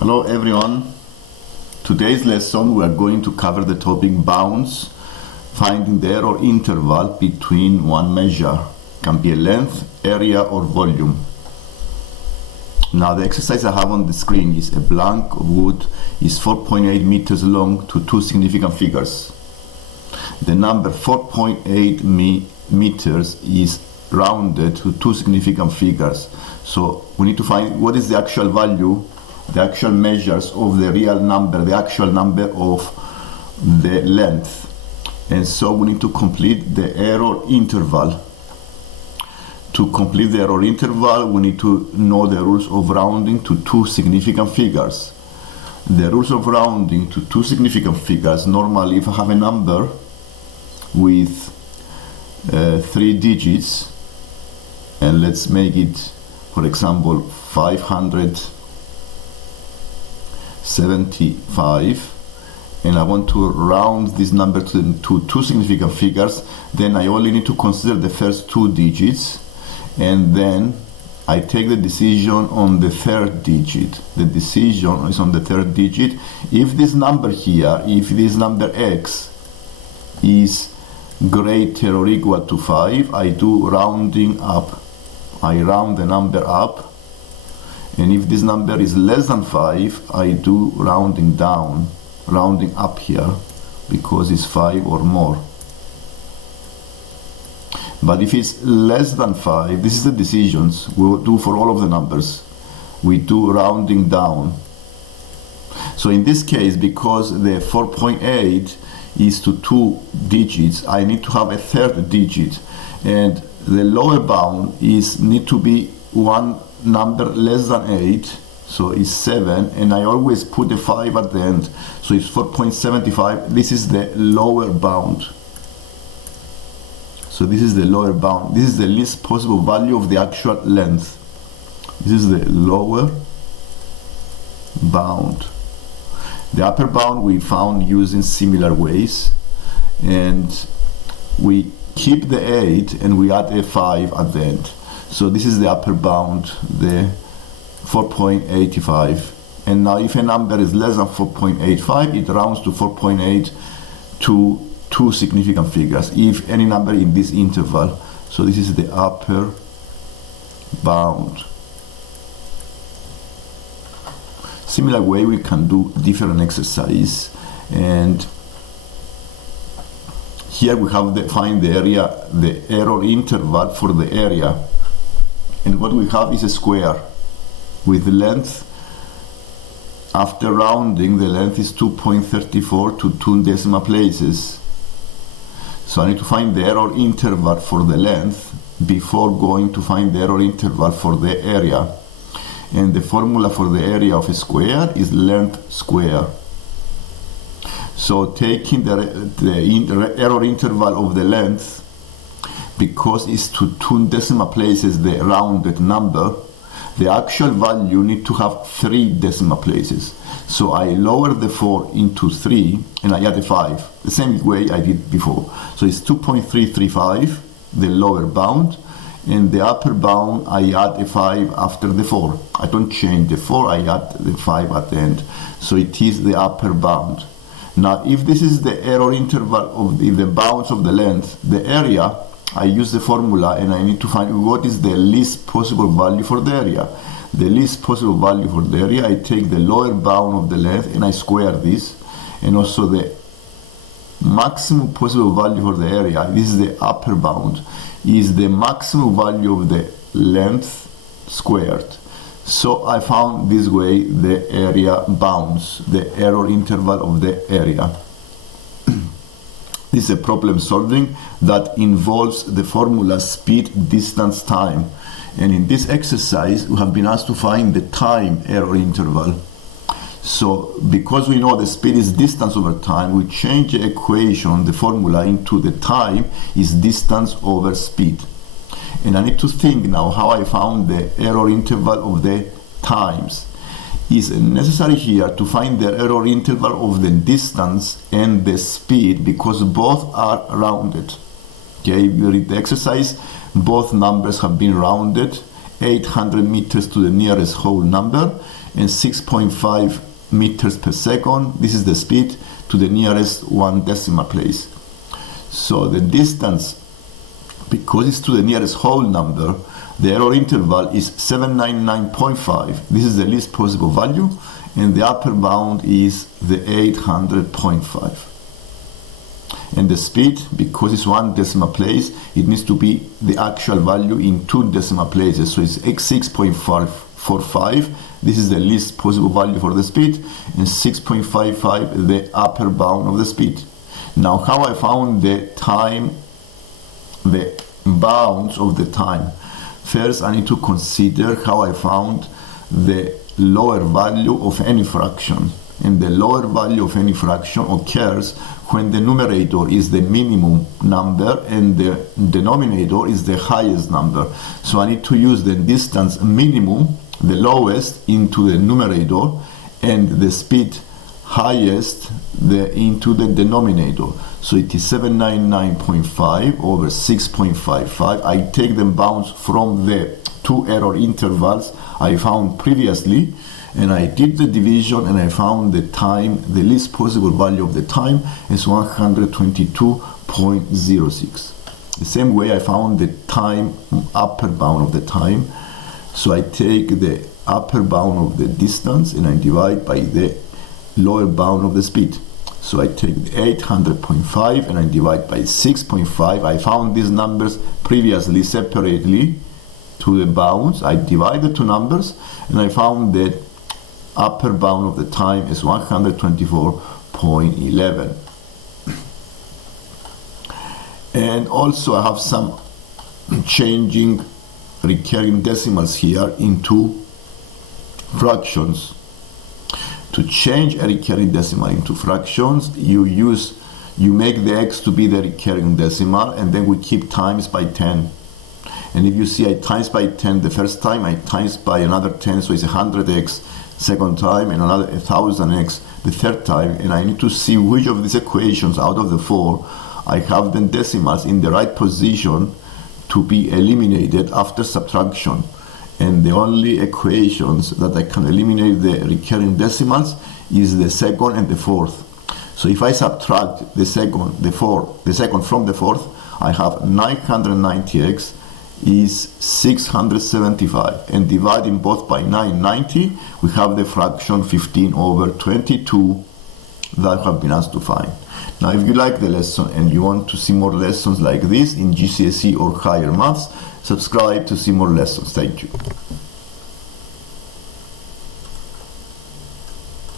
Hello everyone. Today's lesson we are going to cover the topic bounds, finding the error interval between one measure. Can be a length, area or volume. Now the exercise I have on the screen is a blank of wood is 4.8 meters long to two significant figures. The number 4.8 meters is rounded to two significant figures. So we need to find what is the actual value, the actual measures of the real number, the actual number of the length. And so we need to complete the error interval. To complete the error interval, we need to know the rules of rounding to two significant figures. The rules of rounding to two significant figures, normally if I have a number with 3 digits, and let's make it, for example, 575, and I want to round this number to two significant figures, then I only need to consider the first 2 digits, and then I take the decision on the third digit. The decision is on the third digit. If this number here, if this number x is greater or equal to 5, I do rounding up. I round the number up. And if this number is less than 5, I do rounding down, rounding up here, because it's 5 or more. But if it's less than 5, this is the decisions we will do for all of the numbers. We do rounding down. So in this case, because the 4.8 is to 2 digits, I need to have a third digit. And the lower bound is need to be one number less than 8, so it's 7, and I always put a 5 at the end, so it's 4.75. This is the lower bound. So this is the lower bound. This is the least possible value of the actual length. This is the lower bound. The upper bound we found using similar ways, and we keep the 8 and we add a 5 at the end. So this is the upper bound, the 4.85. And now if a number is less than 4.85, it rounds to 4.8 to two significant figures, if any number in this interval. So this is the upper bound. Similar way we can do different exercise, and here we have find the area, the error interval for the area. And what we have is a square with length. After rounding, the length is 2.34 to 2 decimal places. So I need to find the error interval for the length before going to find the error interval for the area. And the formula for the area of a square is length square. So taking the error interval of the length, because it's to 2 decimal places the rounded number, the actual value need to have 3 decimal places. So I lower the 4 into 3 and I add a 5, the same way I did before. So it's 2.335, the lower bound, and the upper bound I add a 5 after the 4. I don't change the 4, I add the 5 at the end. So it is the upper bound. Now if this is the error interval of the bounds of the length, the area, I use the formula and I need to find what is the least possible value for the area. The least possible value for the area, I take the lower bound of the length and I square this, and also the maximum possible value for the area, this is the upper bound, is the maximum value of the length squared. So I found this way the area bounds, the error interval of the area. This is a problem solving that involves the formula speed, distance, time. And in this exercise, we have been asked to find the time error interval. So because we know the speed is distance over time, we change the equation, the formula, into the time is distance over speed. And I need to think now how I found the error interval of the times. It's necessary here to find the error interval of the distance and the speed, because both are rounded. Okay, if you read the exercise, both numbers have been rounded, 800 meters to the nearest whole number, and 6.5 meters per second. This is the speed to the nearest one decimal place. So the distance, because it's to the nearest whole number, the error interval is 799.5. This is the least possible value, and the upper bound is the 800.5. And the speed, because it's one decimal place, it needs to be the actual value in two decimal places. So it's 6.45. This is the least possible value for the speed, and 6.55 the upper bound of the speed. Now, how I found the time, the bounds of the time. First, I need to consider how I found the lower value of any fraction. And the lower value of any fraction occurs when the numerator is the minimum number and the denominator is the highest number. So I need to use the distance minimum, the lowest, into the numerator, and the speed highest into the denominator. So it is 799.5 over 6.55. I take the bounds from the two error intervals I found previously, and I did the division, and I found the time, the least possible value of the time is 122.06. The same way I found the time upper bound of the time. So I take the upper bound of the distance and I divide by the lower bound of the speed. So I take the 800.5 and I divide by 6.5. I found these numbers previously separately to the bounds. I divide the two numbers and I found that upper bound of the time is 124.11. And also I have some changing recurring decimals here into fractions. To change a recurring decimal into fractions, you make the x to be the recurring decimal, and then we keep times by 10. And if you see I times by 10 the first time, I times by another 10, so it's 100x second time, and another 1000x the third time. And I need to see which of these equations out of the four I have the decimals in the right position to be eliminated after subtraction. And the only equations that I can eliminate the recurring decimals is the second and the fourth. So if I subtract the second from the fourth, I have 990x is 675, and dividing both by 990, we have the fraction 15 over 22 that I have been asked to find. Now, if you like the lesson and you want to see more lessons like this in GCSE or higher maths, subscribe to see more lessons. Thank you.